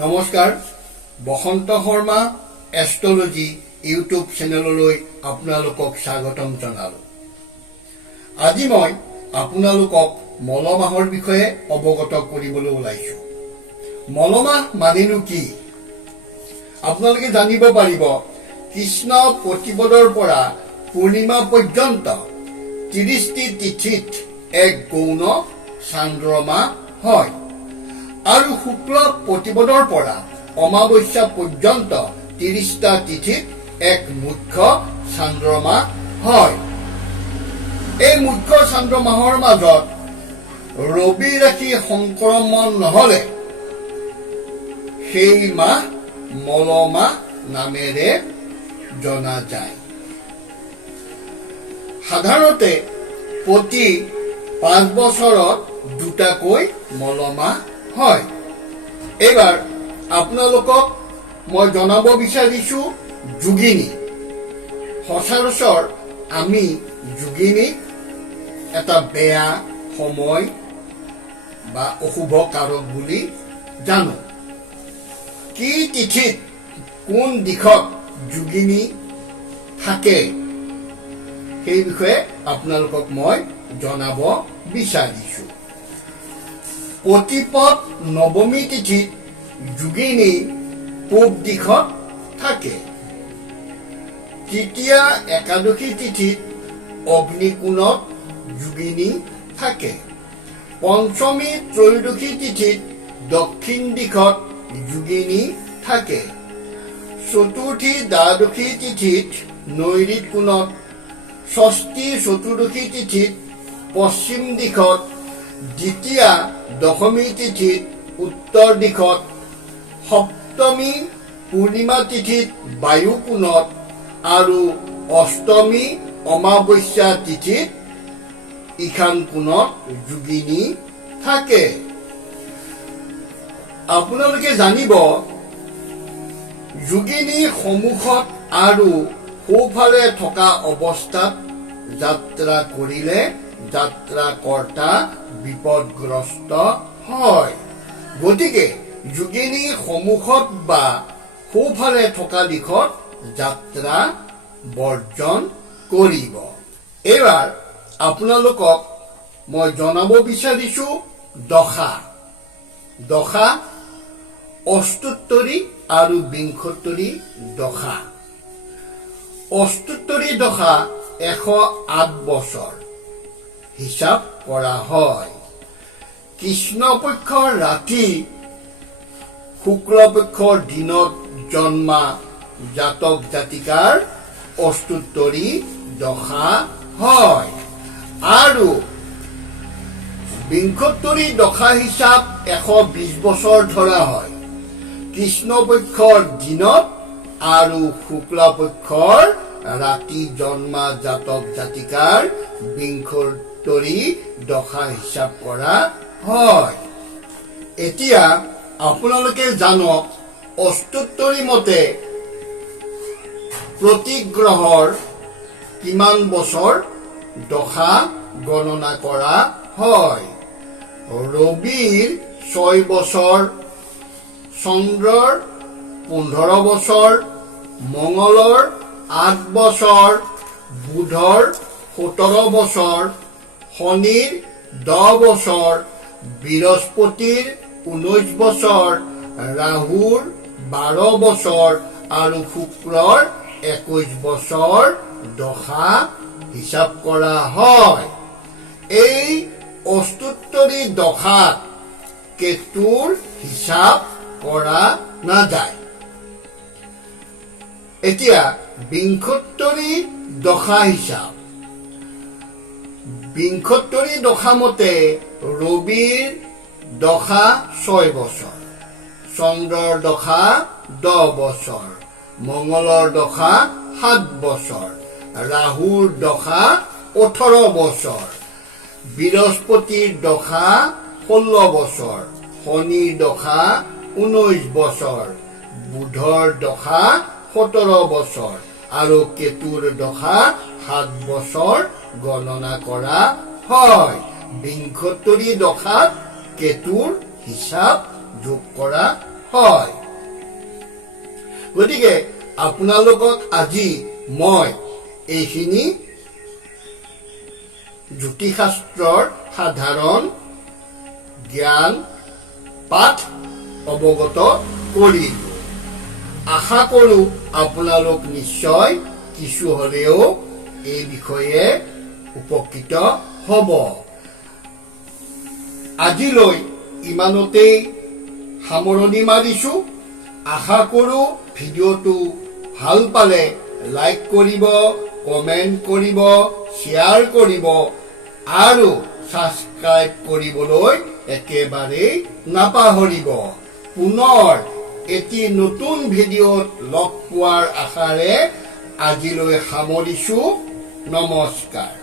নমস্কাৰ বসন্ত Sharma astrology YouTube চেনেললৈ আপোনালোকক স্বাগতম জনালোঁ। আজি মই আপোনালোকক মলমাহৰ বিষয়ে অৱগত কৰিবলৈ ওলাইছোঁ। মলমাহ মানেনো কি? আপোনালোকে জানিব পাৰিব কৃষ্ণ প্ৰতিপদৰ পৰা পূৰ্ণিমা পৰ্যন্ত 30টি তিথিত এক গৌণ চান্দ্ৰমা হয় আৰু শুক্ল প্ৰতিপদৰ পৰা অমাৱস্যা পৰ্যন্ত 30টা তিথিত এক মুখ্য চান্দ্ৰমা হয়। এই মুখ্য চান্দ্ৰমাহৰ মাজত ৰবি ৰাশি সংক্ৰমণ নহলে সেই মাহ মলমাহ নামেৰে জনা যায়। সাধাৰণতে প্ৰতি 5 বছৰত দুটাকৈ মলমাহ হয়। এইবাৰ আপোনালোকক মই জনাব বিচাৰিছোঁ যোগিনী। সচৰাচৰ আমি যোগিনীক এটা বেয়া সময় বা অশুভ কাৰক বুলি জানো। কি তিথিত কোন দিশত যোগিনী থাকে সেই বিষয়ে আপোনালোকক মই জনাব বিচাৰিছোঁ। প্ৰতিপদ নৱমী তিথিত যোগিনী পূব দিশত থাকে। তৃতীয়া একাদশী তিথিত অগ্নিকোণত যোগিনী থাকে। পঞ্চমী ত্ৰয়োদশী তিথিত দক্ষিণ দিশত যোগিনী থাকে। চতুৰ্থী দ্বাদশী তিথিত নৈৰিত কোণত, ষষ্ঠী চতুৰ্দশী তিথিত পশ্চিম দিশত, দ্বিতীয়া দশমী তিথিত উত্তৰ দিশত, সপ্তমী পূৰ্ণিমা তিথিত বায়ু কোণত আৰু অষ্টমী অমাৱস্যা তিথিত ঈশান কোণত যোগিনী থাকে। আপোনালোকে জানিব যোগিনী সন্মুখত আৰু সোঁফালে থকা অৱস্থাত যাত্ৰা কৰিলে যাত্ৰা কৰ্তা বিপদগ্ৰস্ত হয়। গতিকে যোগিনী সন্মুখত বা সোঁফালে থকা দিশত যাত্ৰা বৰ্জন কৰিব। এইবাৰ আপোনালোকক মই জনাব বিচাৰিছোঁ দশা। দশা অষ্টোত্তৰী আৰু বিংশোত্তৰী দশা। অষ্টোত্তৰী দশা 108 বছৰ হিচাপ কৰা হয়। কৃষ্ণপক্ষৰ ৰাতি শুক্লপক্ষৰ দিনত জন্মা জাতক জাতিকাৰ অষ্টোত্তৰী দশা হয় আৰু বিংশোত্তৰী দশা হিচাপ 120 বছৰ ধৰা হয়। কৃষ্ণপক্ষৰ দিনত আৰু শুক্লপক্ষৰ ৰাতি জন্মা জাতক জাতিকাৰ বিংশোত্তৰী দশা হিচাপ কৰা হয়। এতিয়া আপোনালোকে জানক অষ্টোত্তৰী মতে প্ৰতি গ্ৰহৰ কিমান বছৰ দশা গণনা কৰা হয়। ৰবিৰ 6 বছৰ, চন্দ্ৰৰ 15 বছৰ, মঙ্গলৰ 8 বছৰ, বুধৰ 17 বছৰ, শনিৰ 10 বছৰ, বৃহস্পতিৰ 19 বছৰ, ৰাহুৰ 12 বছৰ আৰু শুক্ৰৰ 21 বছৰ দশা হিচাপ কৰা হয়। এই অষ্টোত্তৰী দশাত কেতুৰ হিচাপ কৰা নাযায়। এতিয়া বিংশোত্তৰী দশা হিচাপ। বিংশোত্তৰী দশা মতে ৰবিৰ দশা 6 বছৰ, চন্দ্ৰৰ দশা 10 বছৰ, মঙ্গলৰ দশা 7 বছৰ, ৰাহুৰ দশা 18 বছৰ, বৃহস্পতিৰ দশা 16 বছৰ, শনিৰ দশা 19 বছৰ, বুধৰ দশা 17 বছৰ আৰু কেতুৰ দশা 7 বছৰ গণনা কৰা হয়। বিংশোত্তৰী দশাত কেতুৰ হিচাপ যোগ কৰা হয়। গতিকে আপোনালোকক আজি মই এইখিনি জ্যোতিষশাস্ত্ৰৰ সাধাৰণ জ্ঞান পাঠ অৱগত কৰিলো। আশা কৰোঁ আপোনালোক নিশ্চয় কিছু হ'লেও এই বিষয়ে উপকৃত হ'ব। আজিলৈ ইমানতেই সামৰণি মাৰিছোঁ। আশা কৰোঁ ভিডিঅ'টো ভাল পালে লাইক কৰিব, কমেণ্ট কৰিব, শ্বেয়াৰ কৰিব আৰু ছাবস্ক্ৰাইব কৰিবলৈ একেবাৰেই নাপাহৰিব। পুনৰ এটি নতুন ভিডিঅ'ত লগ পোৱাৰ আশাৰে আজিলৈ সামৰিছোঁ। নমস্কাৰ।